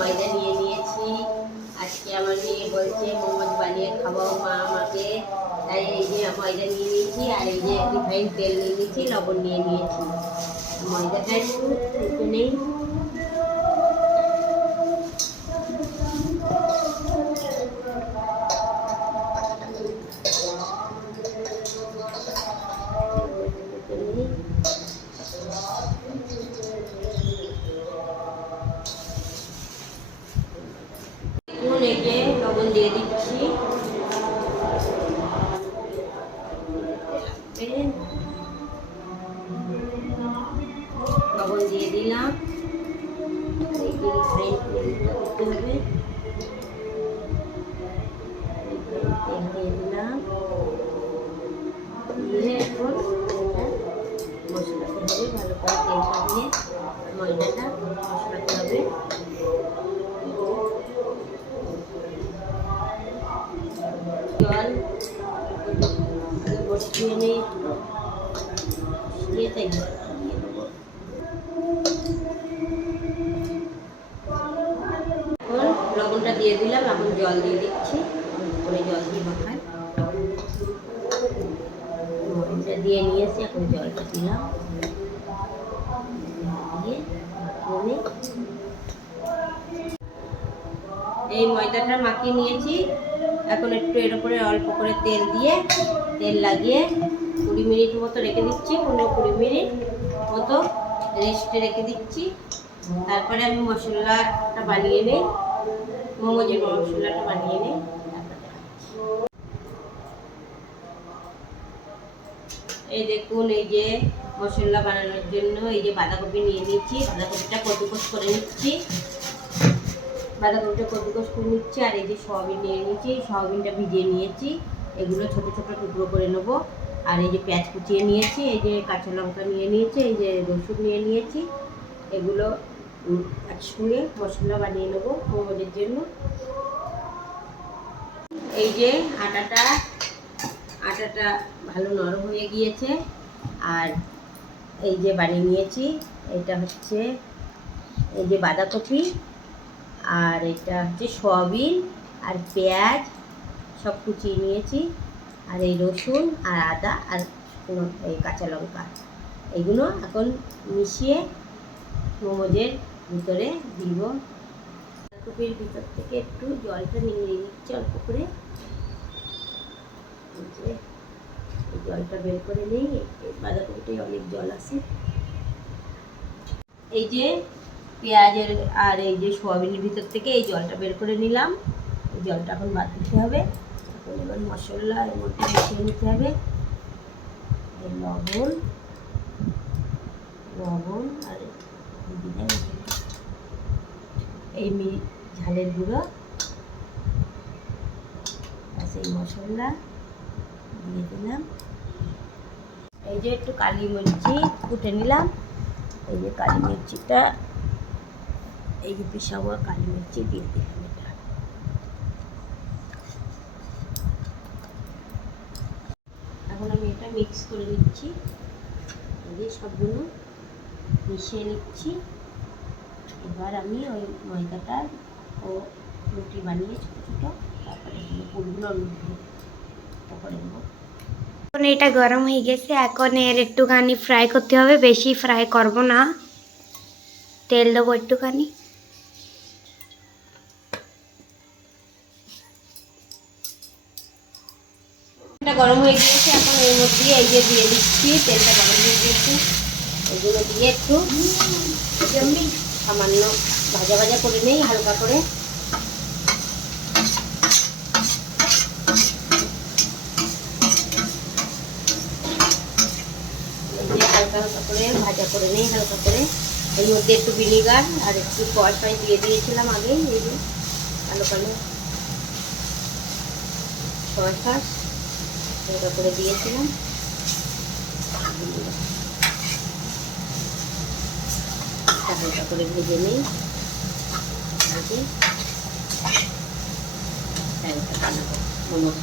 ময়দা নিয়ে নিয়েছি। আজকে আমার মেয়ে বলছে মোমোজ বানিয়ে খাওয়াও মা আমাকে, তাই এই যে ময়দা নিয়ে নিয়েছি আর এই যে রিফাইন তেল নিয়ে নিয়েছি, লবণ নিয়ে নিয়েছি। ময়দাটা একটু একটু নেই। এই যে লবণ দিয়ে দিচ্ছি, লবণ দিয়ে দিলাম। এই যে রিফাইন তেলটা দিতে হবে, তেল দিয়ে দিলাম। দিয়ে এখন মশলাতে হবে ভালো করে, তেলটা দিয়ে ময়দাটা মশলাতে হবে। জল বসিয়ে নিয়ে তাই জলটা দিয়ে দেবো। এখন লবণটা দিয়ে দিলাম, এখন জল দিয়ে দিচ্ছি, করে জল দিয়ে মাখাই। ময়দা দিয়ে নিয়েছি, এখন জলটা দিলাম, দিয়ে এই ময়দাটা মাখিয়ে নিয়েছি। এখন একটু এর উপরে অল্প করে তেল দিয়ে তেল লাগিয়ে 20 মিনিট মতো রেখে দিচ্ছি, 15-20 মিনিট মতো রেস্টে রেখে দিচ্ছি। তারপরে আমি মশলাটা বানিয়ে নিই, মোমোজের মশলাটা বানিয়ে নিই। এই দেখুন, এই যে মশলা বানানোর জন্য এই যে বাঁধাকপি নিয়ে নিচ্ছি, বাঁধাকপিটা কদ্দুকস করে নিচ্ছি, বাঁধাকপিটা কদ্দুকস করে নিচ্ছি। আর এই যে সয়াবিন নিয়ে নিচ্ছি, সয়াবিনটা ভিজিয়ে নিয়েছি, এগুলো ছোট ছোট টুকরো করে নেবো। আর এই যে পেঁয়াজ কুচিয়ে নিয়েছি, এই যে কাঁচা লঙ্কা নিয়ে নিয়েছি, এই যে রসুন নিয়ে নিয়েছি, এগুলো একসঙ্গে মশলা বানিয়ে নেবো মোমোজের জন্য। এই যে আটাটা ভালো নরম হয়ে গিয়েছে। আর এই যে বানিয়ে নিয়েছি, এটা হচ্ছে এই যে বাঁধাকপি, আর এটা হচ্ছে সয়াবিন আর পেঁয়াজ সব কুচিয়ে নিয়েছি, আর এই রসুন আর আদা আর এই কাঁচা লঙ্কা, এগুলো এখন মিশিয়ে মোমোজের ভিতরে দিব। বাঁধাকপির ভিতর থেকে একটু জলটা নিয়ে নিচ্ছি অল্প করে, জলটা বের করে নেই, বাঁধাকপিটাই অনেক জল আছে। এই যে পেঁয়াজের আর এই যে সয়াবিনের ভিতর থেকে এই জলটা বের করে নিলাম, এই জলটা এখন বাদ দিতে হবে। এখন এবার মশলা এর মধ্যে মিশিয়ে নিতে হবে, লবণ আর এই ঝালের গুঁড়ো, সেই মশলা দিয়ে দিলাম। এই যে একটু কালি মির্চি কুটে নিলাম, এই যে কালি মির্চিটা, এই যে পিসাওয়া কালি মির্চি দিয়ে দিলাম। এটা এখন আমি এটা মিক্স করে নিচ্ছি, এই যে সবগুলো মিশিয়ে নিচ্ছি। এবার আমি ওই ময়দাটার ও রুটি বানিয়ে ছোটো ছোটো, তারপরে পুরগুলো করে নেবো। এখন এটা গরম হয়ে গেছে, এখন এর একটুখানি ফ্রাই করতে হবে, বেশি ফ্রাই করব না, তেল দেবো একটুখানি। এটা গরম হয়ে গিয়েছে, এখন এর মধ্যে এই যে দিয়ে দিচ্ছি, তেলটা গরম হয়ে গিয়েছে, এগুলো দিয়ে একটু সামান্য ভাজা ভাজা করে নেই হালকা করে। হালকা হালকা করে ভাজা করে নেই হালকা করে। এর মধ্যে একটু ভিনিগার আর একটু সয়াবিন দিয়ে দিয়েছিলাম আগেই, এই যে কালো কালো সয়া সস হালকা করে দিয়েছিলাম। হালকা করে ভেজে নেই, ভেজে বানাবো মোমোজ।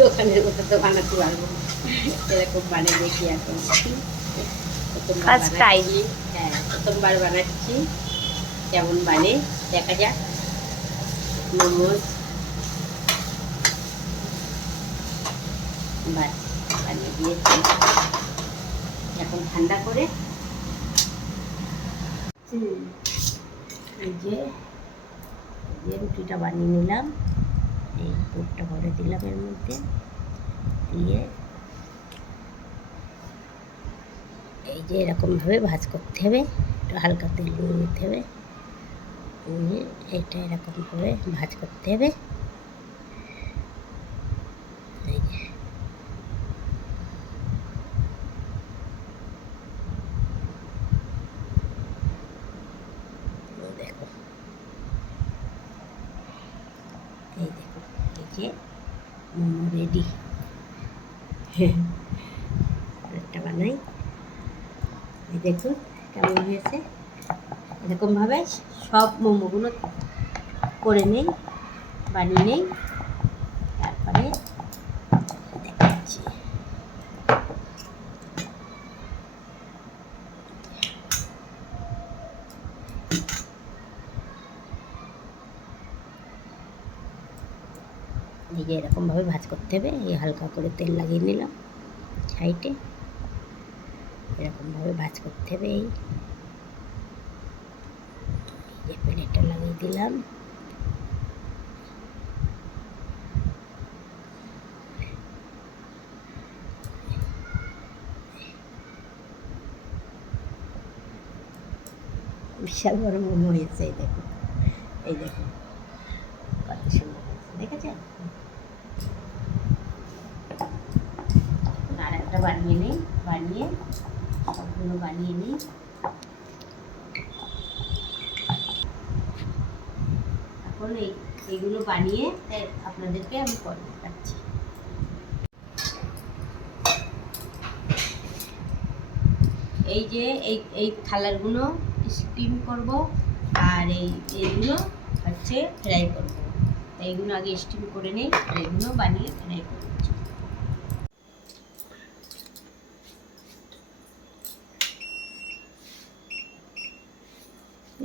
দোকানের মতো তো বানাতে পারবো না। এরকম বানিয়ে দেখি এখন। প্রথমবার First time. বানাচ্ছি। হ্যাঁ, প্রথমবার বানাচ্ছি, কেমন বানে দেখা যাক। মোমোজ বাস বানিয়ে দিয়েছি, এখন ঠান্ডা করে এই যে রুটিটা বানিয়ে নিলাম, এই পুরটা ভরে দিলাম এর মধ্যে দিয়ে এই যে এরকমভাবে ভাজ করতে হবে, একটু হালকা তেল নিতে হবে, নিয়ে এটা এরকমভাবে ভাজ করতে হবে। এই যে দেখো, এই দেখো, এই যে মোমো রেডি। আরেকটা বানাই, এই দেখুন কেমন হয়েছে। এরকমভাবে সব মোমোগুলো করে নেই, বানিয়ে নেই, তারপরে দেখাচ্ছি। এই যে এরকমভাবে ভাজ করতে হবে, এই হালকা করে তেল লাগিয়ে নিলাম সাইডে, এরকমভাবে ভাজ করতে হবে। এই যে প্লেটটা লাগিয়ে দিলাম, বিশাল বড় মোমো হয়েছে। এই দেখো, এই দেখো কত সুন্দর হয়েছে, দেখেছেন? আর একটা বানিয়ে নিই, বানিয়ে সবগুলো বানিয়ে নিই। এখন এইগুলো বানিয়ে আপনাদেরকে আমি পরে দেখাচ্ছি। এই যে এই থালাগুলো স্টিম করব, আর এইগুলো হচ্ছে ফ্রাই করব। এইগুলো আগে স্টিম করে নেই, আর এগুলো বানিয়ে ফ্রাই করব।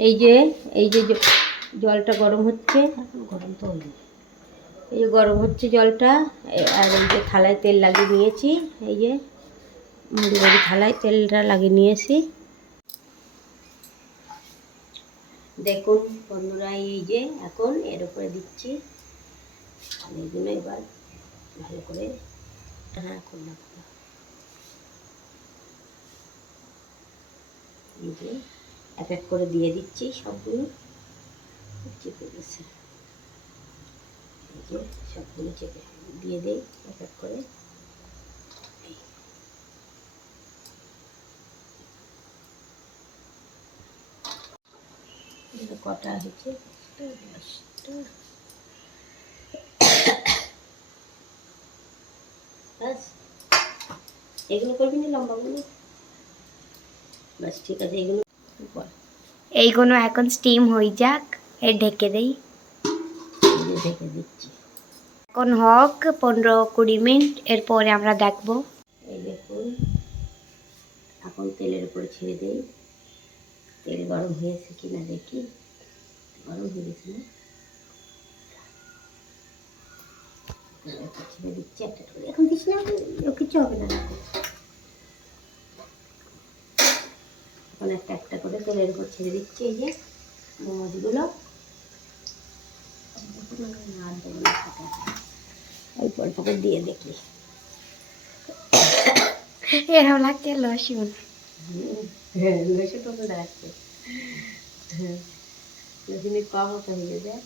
এই যে জলটা গরম হচ্ছে, এখন গরম তো হয়নি, এই যে গরম হচ্ছে জলটা, আর এই যে থালায় তেল লাগিয়ে নিয়েছি, এই যে মুড়ি থালায় তেলটা লাগিয়ে নিয়েছি। দেখুন বন্ধুরা, এই যে এখন এর উপরে দিচ্ছি, এইগুলো এবার ভালো করে, হ্যাঁ খুলনা, এই যে এক এক করে দিয়ে দিচ্ছি সবগুলো, চেপে গেছে, এই যে সবগুলো চেপে দিয়ে দেই এক এক করে। কটা হচ্ছে, 10টা, ব্যাস। এগুলো করবি না, লম্বাগুলো, ব্যাস ঠিক আছে। এগুলো এইগুলো এখন স্টিম হয়ে যাক, এর ঢেকে দেই। ঢেকে দিচ্ছি, এখন হোক 15-20 মিনিট, এরপরে আমরা দেখবো। এই দেখুন এখন তেলের উপরে ছেড়ে দেই, তেল গরম হয়েছে কিনা দেখি, গরম হয়ে গেছে না, ছেড়ে দিচ্ছি একটা করে। এখন দিস না, কিছু হবে না, এখন একটা একটা করে তেলের উপর ছেড়ে দিচ্ছি। এই যে মোমোজগুলো অল্প অল্প করে দিয়ে দেখি, এরকম লাগছে লসুন। হ্যাঁ লসুন তো দাঁড়াচ্ছে, হ্যাঁ লসুনের কম মতো হয়ে যায়।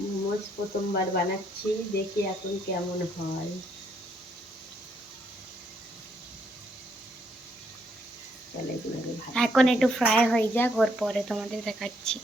মোমোজ প্রথমবার বানাচ্ছি, দেখি এখন কেমন হয়। এখন একটু ফ্রাই হয়ে যাক, ওর পরে তোমাদের দেখাচ্ছি।